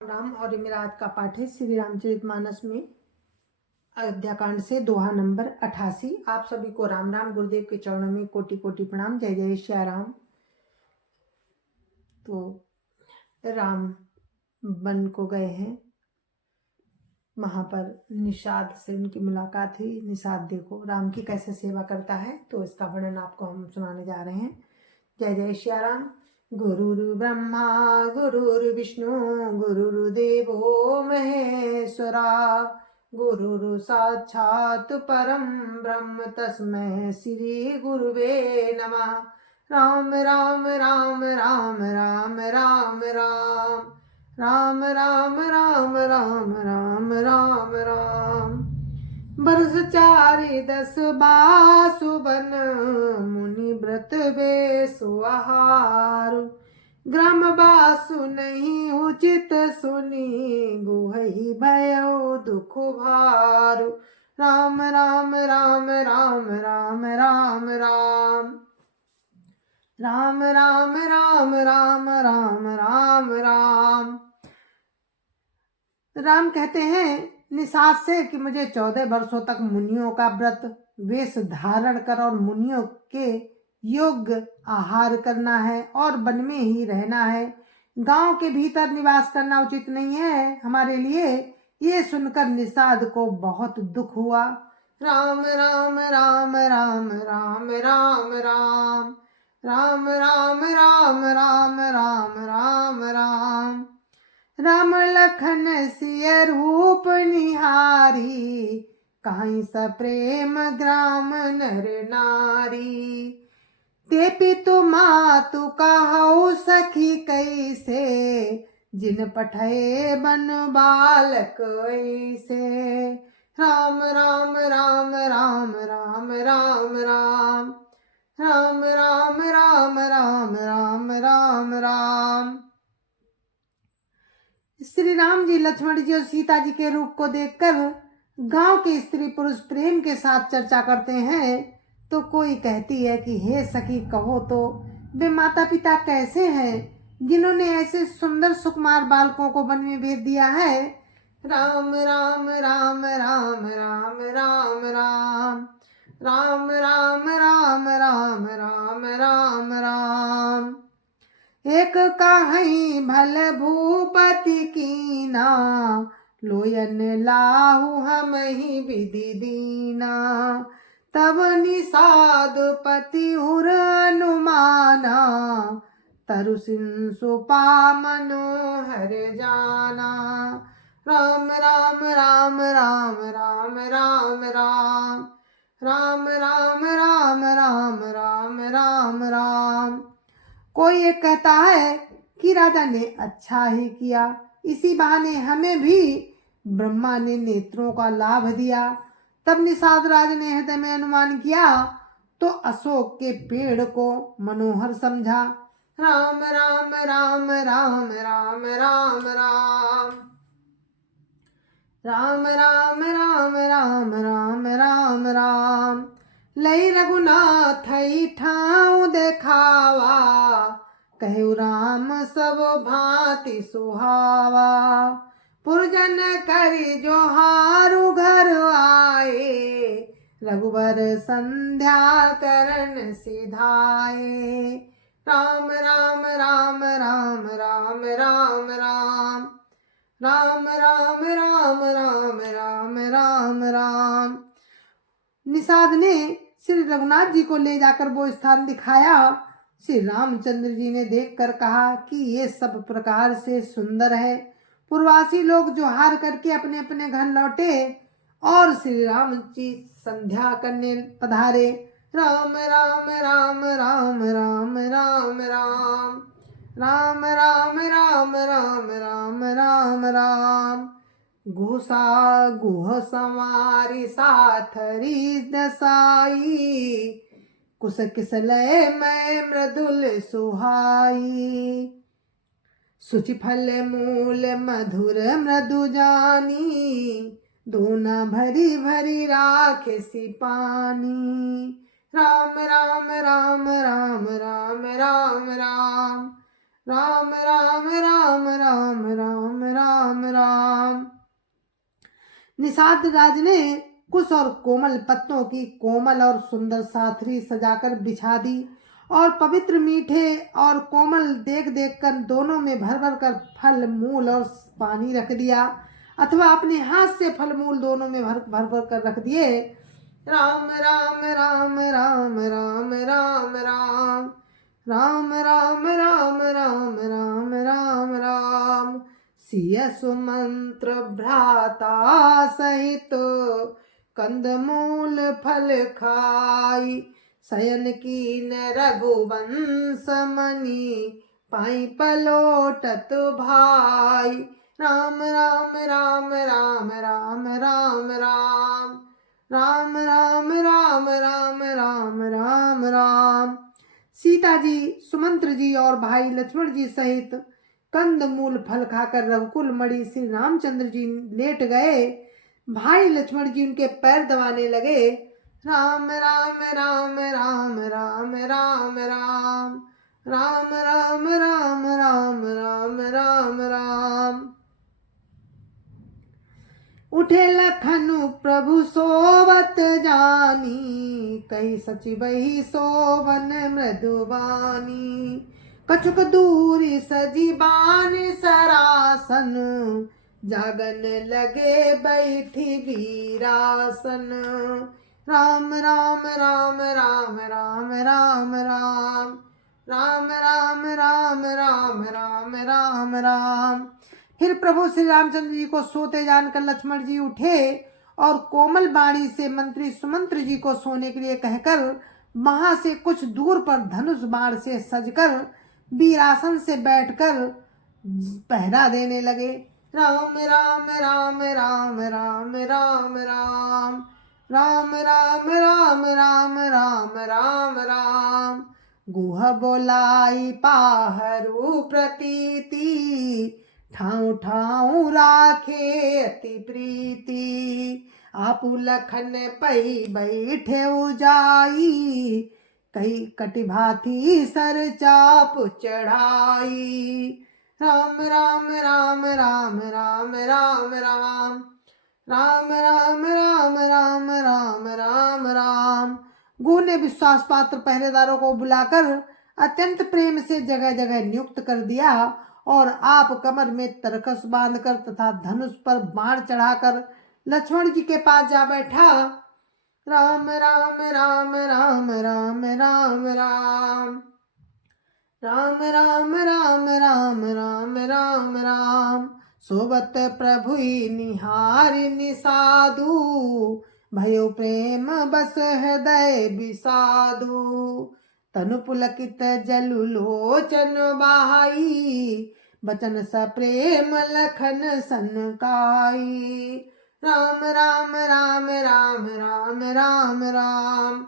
राम और मेरा आज का पाठ है श्री रामचरितमानस में अयोध्याकांड से दोहा नंबर 88। आप सभी को राम राम। गुरुदेव के चरणों में कोटि कोटि प्रणाम। जय जय श्री राम। तो राम वन को गए हैं, वहां पर निषाद से उनकी मुलाकात हुई। निषाद देखो राम की कैसे सेवा करता है, तो इसका वर्णन आपको हम सुनाने जा रहे हैं। जय जय श्री राम। गुरुर् ब्रह्मा गुरुर्विष्णु गुरुर्देवो महेश्वरा, गुरुर् साक्षात् परम ब्रह्म तस्मै श्री गुरुवे नमः। राम राम राम राम राम राम राम राम राम राम राम राम राम राम। बरस चारि दस बासु बन, मुनि व्रत बेसु आहारु। ग्राम बासु नहीं उचित सुनी, गुहई भयो दुख भारु। राम राम राम राम राम राम राम राम राम राम राम राम राम राम। राम कहते हैं निषाद से कि मुझे 14 वर्षों तक मुनियों का व्रत वेश धारण कर और मुनियों के योग्य आहार करना है और वन में ही रहना है। गांव के भीतर निवास करना उचित नहीं है हमारे लिए। ये सुनकर निषाद को बहुत दुख हुआ। राम राम राम राम राम राम राम राम राम राम राम राम राम राम। राम लखन सिय रूप निहारी, काई स प्रेम ग्राम नर नारी। ते पितु मातु कहु सखी कैसे, जिन पठे बन बालक ऐसे। राम राम राम राम राम राम राम राम राम राम राम राम राम राम। श्री राम जी लक्ष्मण जी और सीता जी के रूप को देखकर गांव के स्त्री पुरुष प्रेम के साथ चर्चा करते हैं। तो कोई कहती है कि हे सखी कहो तो वे माता पिता कैसे हैं जिन्होंने ऐसे सुंदर सुकुमार बालकों को वन में भेज दिया है। राम राम राम राम राम राम राम राम राम राम राम राम राम राम। एक काहई भल भूपति कीना, लोयन लाहु हम ही विधि दीना। तब निषाद पति उर अनुमाना, तरु सुपा मनोहर जाना। राम राम राम राम राम राम राम राम राम राम राम राम राम राम। कोई ये कहता है कि राजा ने अच्छा ही किया, इसी बहाने हमें भी ब्रह्मा ने नेत्रों का लाभ दिया। तब निषाद राज ने हृदय में अनुमान किया तो अशोक के पेड़ को मनोहर समझा। राम राम राम राम राम राम राम राम राम राम राम राम राम राम। लई रघुनाथ ठाऊ देखावा, कहु राम सब भांति सुहावा। पुरजन करी जोहारु घर आए, रघुबर संध्या करन सिधाए। राम राम राम राम राम राम राम राम राम राम राम राम राम राम। निषाद ने श्री रघुनाथ जी को ले जाकर वो स्थान दिखाया। श्री रामचंद्र जी ने देखकर कहा कि ये सब प्रकार से सुंदर है। पूर्वासी लोग जो हार करके अपने अपने घर लौटे और श्री राम जी संध्या करने पधारे। राम राम राम राम राम राम राम राम राम राम राम राम राम राम। घुसा गुह संवारी साथरी दसाई, कुस किसलय मैं मृदुल सुहाई। सुचि फल मूल मधुर मृदु जानी, दोना भरी भरी राखे सी पानी। राम राम राम राम राम राम राम राम राम राम राम राम राम। निषाद राज ने कुश और कोमल पत्तों की कोमल और सुंदर साथरी सजाकर बिछा दी और पवित्र मीठे और कोमल देख देख कर दोनों में भर भर कर फल मूल और पानी रख दिया, अथवा अपने हाथ से फल मूल दोनों में भर भर भर कर रख दिए। राम राम राम राम राम राम राम राम राम राम राम राम राम राम सिय सुमंत्र भ्राता सहित कंदमूल फल खाई शयन कीन रघुवंश मणि पाई पलोटत भाई। राम राम राम राम राम राम राम राम राम राम राम राम राम राम। सीता जी, सुमंत्र जी और भाई लक्ष्मण जी सहित कंद मूल फल खाकर रघुकुल मणि श्री रामचंद्र जी लेट गए। भाई लक्ष्मण जी उनके पैर दबाने लगे। राम राम राम राम राम राम राम राम राम राम राम राम राम राम। उठे लखनु प्रभु सोवत जानी कही सचि बही सोवन मृदुबानी कछुक दूरी सजीबान सरासन जागन लगे बैठी वीरासन। राम राम राम राम राम राम राम राम राम राम राम राम राम राम। फिर प्रभु श्री रामचंद्र जी को सोते जानकर लक्ष्मण जी उठे और कोमल बाणी से मंत्री सुमंत्र जी को सोने के लिए कहकर वहां से कुछ दूर पर धनुष बाण से सजकर वीरासन से बैठकर पहरा देने लगे। राम राम राम राम राम राम राम राम राम राम राम राम राम राम। गुह बोलाई पाहरू प्रतीति ठाऊ ठाऊ राखे अति प्रीति आपु लखन पई बैठे उजाई कई कटिभाथी सर चाप चढ़ाई। राम राम राम राम राम राम राम राम राम राम राम राम राम राम। गुह ने विश्वास पात्र पहरेदारों को बुलाकर अत्यंत प्रेम से जगह जगह नियुक्त कर दिया और आप कमर में तरकस बांधकर तथा धनुष पर बाण चढ़ाकर लक्ष्मण जी के पास जा बैठा। राम राम राम राम राम राम राम राम राम राम राम राम राम राम। सोबत प्रभु निहारि निसाधु भयो प्रेम बस हृदय विषादु तनु पुलकित जलु लोचन बाई बचन स प्रेम लखन सनकाई। राम राम राम राम राम राम राम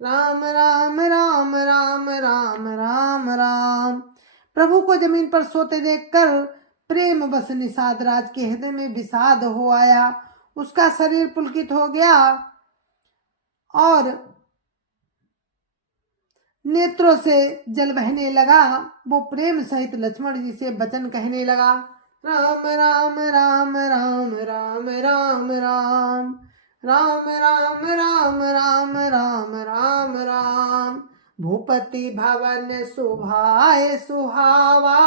राम राम राम राम राम राम राम। प्रभु को जमीन पर सोते देखकर प्रेम बस निषाद राज के हृदय में विषाद हो आया। उसका शरीर पुलकित हो गया और नेत्रों से जल बहने लगा। वो प्रेम सहित लक्ष्मण जी से वचन कहने लगा। राम राम राम राम राम राम राम राम राम राम राम राम राम राम। भूपति भवन सुभाए सुहावा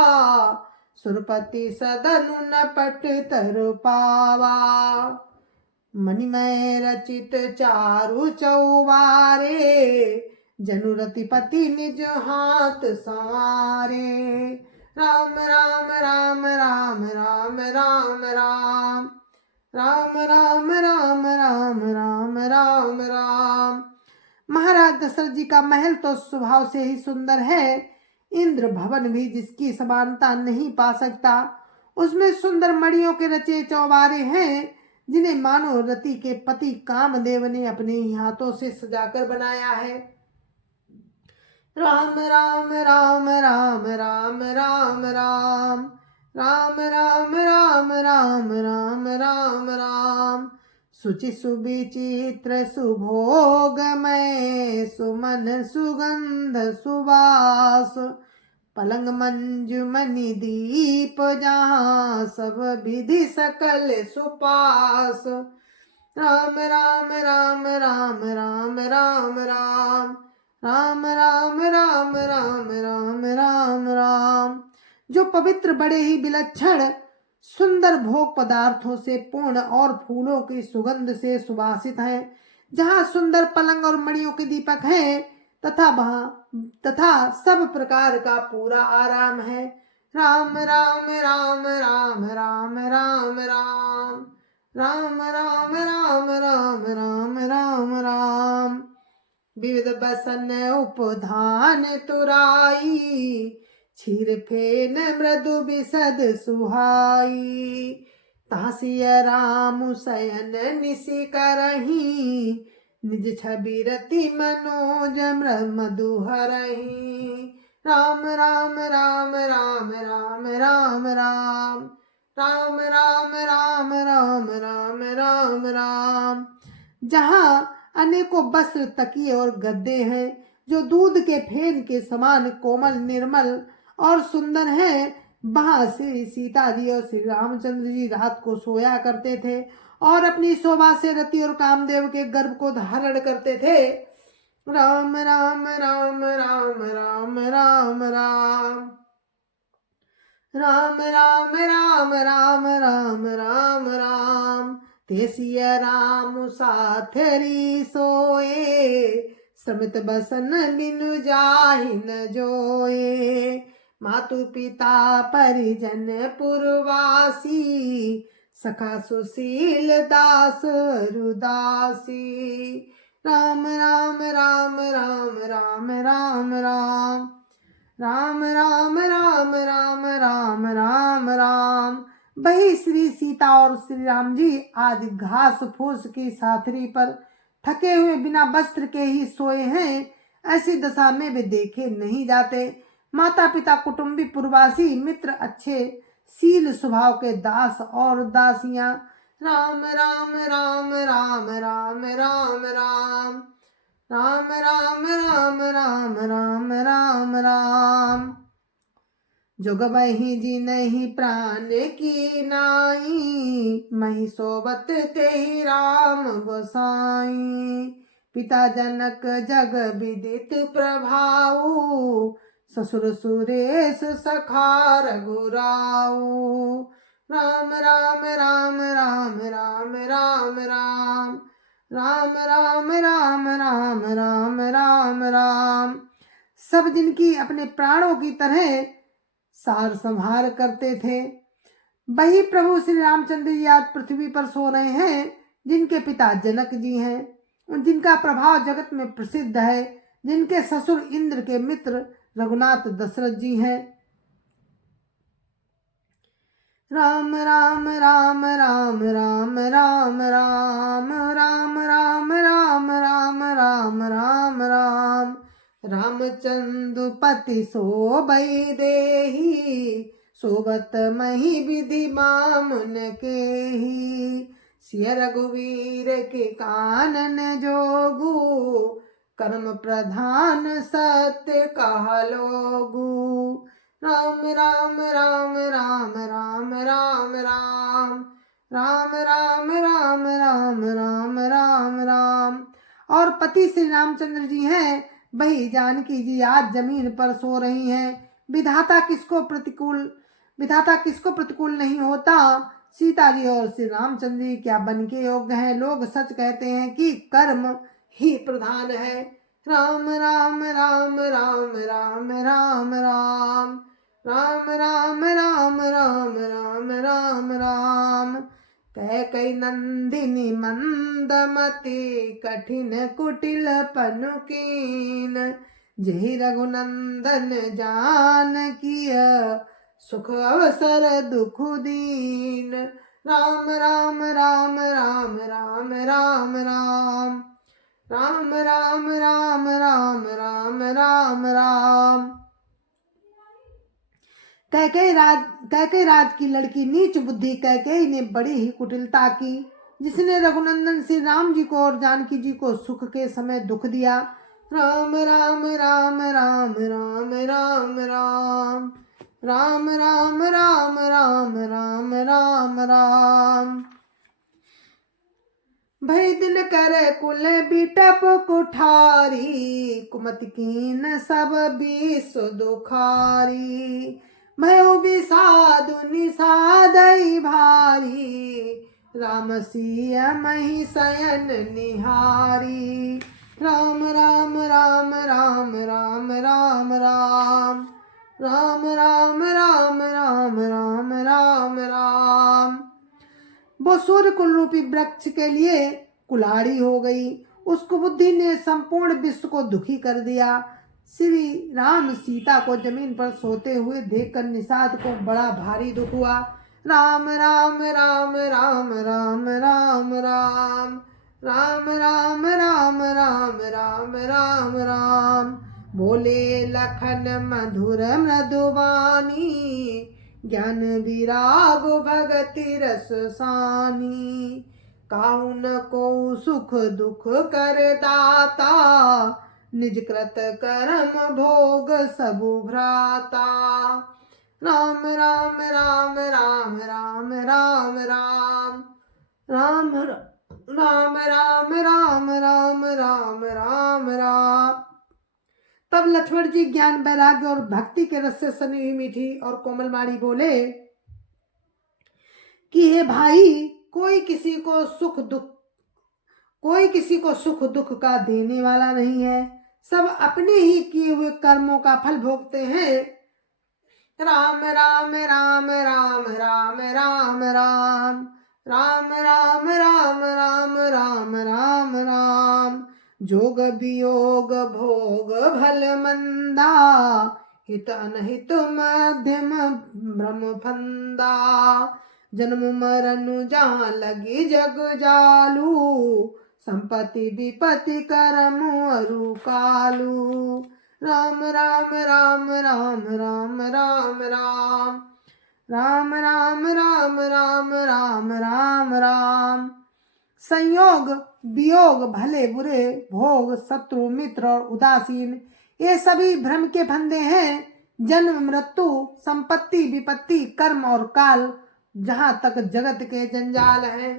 सुरपति सदनु नपट तरु पावा मणिमय रचित चारु चौबारे जनु रतिपति निज हाथ संवारे। राम राम राम राम राम राम राम राम राम राम राम राम राम राम। महाराज दशरथ जी का महल तो स्वभाव से ही सुंदर है। इंद्र भवन भी जिसकी समानता नहीं पा सकता। उसमें सुंदर मणियों के रचे चौबारे हैं जिन्हें मानो रति के पति कामदेव ने अपने ही हाथों से सजाकर बनाया है। राम राम राम राम राम राम राम राम राम राम राम राम राम राम। सुचि सुविचित्र सुभोगमय सुमन सुगंध सुवास पलंग मंजुमणि दीप जहाँ सब विधि सकल सुपास राम राम राम राम राम राम राम राम राम राम राम राम राम राम। जो पवित्र बड़े ही विलक्षण सुंदर भोग पदार्थों से पूर्ण और फूलों की सुगंध से सुवासित है, जहाँ सुंदर पलंग और मणियों के दीपक हैं, तथा सब प्रकार का पूरा आराम है। राम राम राम राम राम राम राम राम राम राम राम राम राम राम। विविध बसन उपधान तुराई, क्षीर फेन मृदु बिसद सुहाई। तासिय राम शयन निशि करही, निज छवि रति मनोज मधु हरही। राम राम राम राम राम राम राम राम राम राम राम राम राम राम। जहाँ अनेकों वस्त्र तकिए और गद्दे हैं, जो दूध के फेन के समान कोमल निर्मल और सुंदर हैं, वहां श्री सीता जी और श्री रामचंद्र जी रात को सोया करते थे और अपनी शोभा से रति और कामदेव के गर्भ को धारण करते थे। राम राम राम राम राम राम राम राम राम राम राम राम राम राम। तेसिय राम साथरी सोए, समित बसन बिनु जाहि न जोए। मातु पिता परिजन पुरवासी, सखा सुशील दास रुदासी। राम राम राम राम राम राम राम राम राम राम राम राम राम राम। वही श्री सीता और श्री राम जी आज घास फूस की साथरी पर थके हुए बिना वस्त्र के ही सोए हैं। ऐसी दशा में वे देखे नहीं जाते। माता पिता कुटुंबी पुरवासी मित्र अच्छे शील स्वभाव के दास और दासियां। राम राम राम राम राम राम राम राम राम राम राम राम राम राम। जुग मही जी नहीं प्राण की नाई, मही सोबत ते ही राम गोसाई। पिता जनक जग विदित प्रभाऊ, ससुर सुरेश सखा रघुराऊ। राम राम राम राम राम राम राम राम राम राम राम राम राम राम। सब जिनकी अपने प्राणों की तरह सार संहार करते थे, वही प्रभु श्री रामचंद्र जी आज पृथ्वी पर सो रहे हैं, जिनके पिता जनक जी हैं, जिनका प्रभाव जगत में प्रसिद्ध है, जिनके ससुर इंद्र के मित्र रघुनाथ दशरथ जी हैं। राम राम राम राम राम राम राम राम राम राम राम राम राम राम। रामचंद्र पति सोबई देही, सोबत मही विधि मामुन के ही। सिय रघुवीर के कानन जोगु, कर्म प्रधान सत्य कहा लोगु। राम राम राम राम राम राम राम राम राम राम राम राम राम राम। और पति श्री रामचंद्र जी हैं, वही जानकी जी आज जमीन पर सो रही हैं। विधाता किसको प्रतिकूल नहीं होता। सीता जी और श्री रामचंद्र जी क्या बन के योग्य हैं। लोग सच कहते हैं कि कर्म ही प्रधान है। राम राम राम राम राम राम राम राम राम राम राम राम राम राम। कैकई नंदिनी मंदमति, कठिन कुटिल पनुकीन। जहि रघुनंदन जानकीय, सुख अवसर दुख दीन। राम राम राम राम राम राम राम राम राम राम राम राम राम राम। कैकेयी राज की लड़की नीच बुद्धि कैकेयी ने बड़ी ही कुटिलता की, जिसने रघुनंदन श्री राम जी को और जानकी जी को सुख के समय दुख दिया। राम राम राम राम राम राम राम राम राम राम राम राम राम राम। भई दिन करे कुल बिटप कुठारी, कुमत कीन सब बीस दुखारी। भयो विषादु निषादई भारी, राम सिय मही शयन निहारी। राम राम राम राम राम राम राम राम राम राम राम राम राम राम। वो सूर्य कुल रूपी वृक्ष के लिए कुल्हाड़ी हो गई। उस कुबुद्धि ने संपूर्ण विश्व को दुखी कर दिया। श्री राम सीता को जमीन पर सोते हुए देखकर निषाद को बड़ा भारी दुख हुआ। राम राम राम राम राम राम राम राम राम राम राम राम राम राम। बोले लखन मधुर मृदुवानी, ज्ञान विराग भगति रस सानी। काहू न को सुख दुख कर दाता, निज कृत कर्म भोग सबु भ्राता। राम राम राम राम राम राम राम राम राम राम राम राम राम राम राम। तब लक्ष्मण जी ज्ञान वैराग्य और भक्ति के रस से सनी हुई मीठी और कोमल वाणी बोले कि हे भाई, कोई किसी को सुख दुख का देने वाला नहीं है। सब अपने ही किए हुए कर्मों का फल भोगते हैं। राम राम राम राम राम राम राम राम राम राम राम राम राम राम। जोग वियोग भोग भल मंदा, हित अनहित मध्यम भ्रम फंदा। जन्म मरण जहाँ लगी जग जालू, संपत्ति विपत्ति करम अरु कालू। राम राम राम राम राम राम राम राम राम राम राम राम राम राम। संयोग वियोग भले बुरे भोग शत्रु मित्र और उदासीन, ये सभी भ्रम के फंदे हैं। जन्म मृत्यु संपत्ति विपत्ति कर्म और काल, जहाँ तक जगत के जंजाल हैं।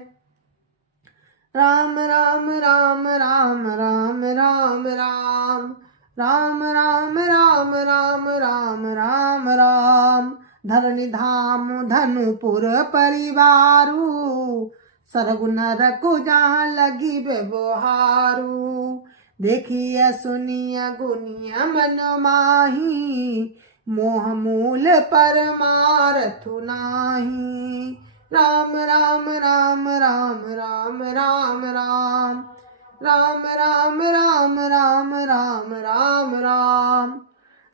राम राम राम राम राम राम राम राम राम राम राम राम राम राम। धरणी धाम धनुपुर परिवारू, सरगु नरकु जहाँ लगी व्यवहारू। देखिए सुनिए गुनिया मन माही, मोह मूल परमारथु नाही। राम राम राम राम राम राम राम राम राम राम राम राम राम राम।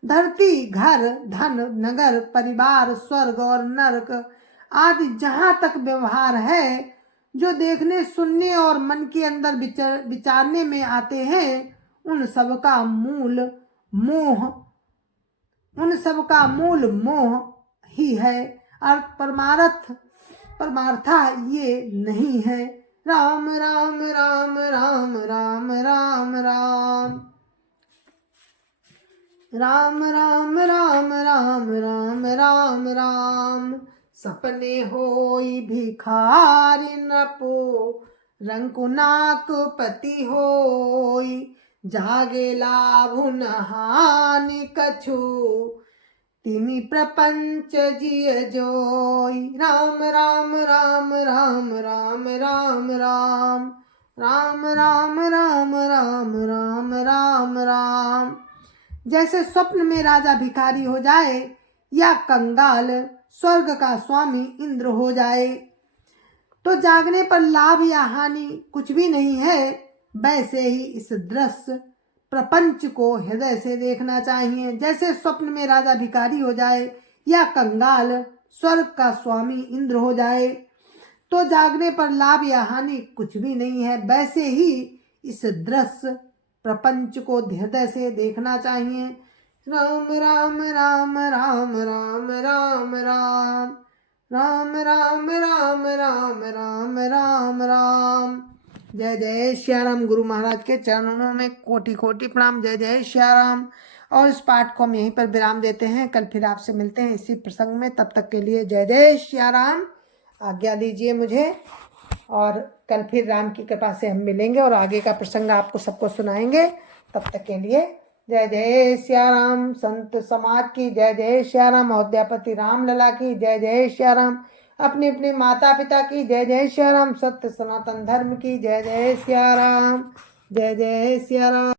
धरती घर धन नगर परिवार स्वर्ग और नरक आदि जहाँ तक व्यवहार है, जो देखने सुनने और मन के अंदर विचारने में आते हैं, उन सब का मूल मोह ही है। और परमार्था ये नहीं है। राम राम राम राम राम राम राम राम राम राम राम राम राम राम। सपने होई भिखारी नपो, रंकुनाक पति होई। जागे लाभु न हानि कछु, तिमि प्रपंच जिय जोई। राम राम राम राम राम राम राम राम राम राम राम राम राम राम। जैसे स्वप्न में राजा भिखारी हो जाए या कंगाल स्वर्ग का स्वामी इंद्र हो जाए, तो जागने पर लाभ या हानि कुछ भी नहीं है। वैसे ही इस दृश्य प्रपंच को हृदय से देखना चाहिए। जैसे स्वप्न में राजा भिखारी हो जाए या कंगाल स्वर्ग का स्वामी इंद्र हो जाए, तो जागने पर लाभ या हानि कुछ भी नहीं है। वैसे ही इस दृश्य प्रपंच को हृदय से देखना चाहिए। राम राम राम राम राम राम राम राम राम राम राम राम राम राम। जय जय श्याराम। गुरु महाराज के चरणों में कोटि कोटि प्रणाम। जय जय श्याराम। और इस पाठ को हम यहीं पर विराम देते हैं। कल फिर आपसे मिलते हैं इसी प्रसंग में। तब तक के लिए जय जय श्याराम। आज्ञा दीजिए मुझे। और कल फिर राम की कृपा से हम मिलेंगे और आगे का प्रसंग आपको सबको सुनाएंगे। तब तक के लिए जय जय सिया राम। संत समाज की जय जय सिया राम। अयोध्यापति राम लला की जय जय सिया राम। अपने अपने माता पिता की जय जय सिया राम। सत्य सनातन धर्म की जय जय सिया राम। जय जय सिया राम।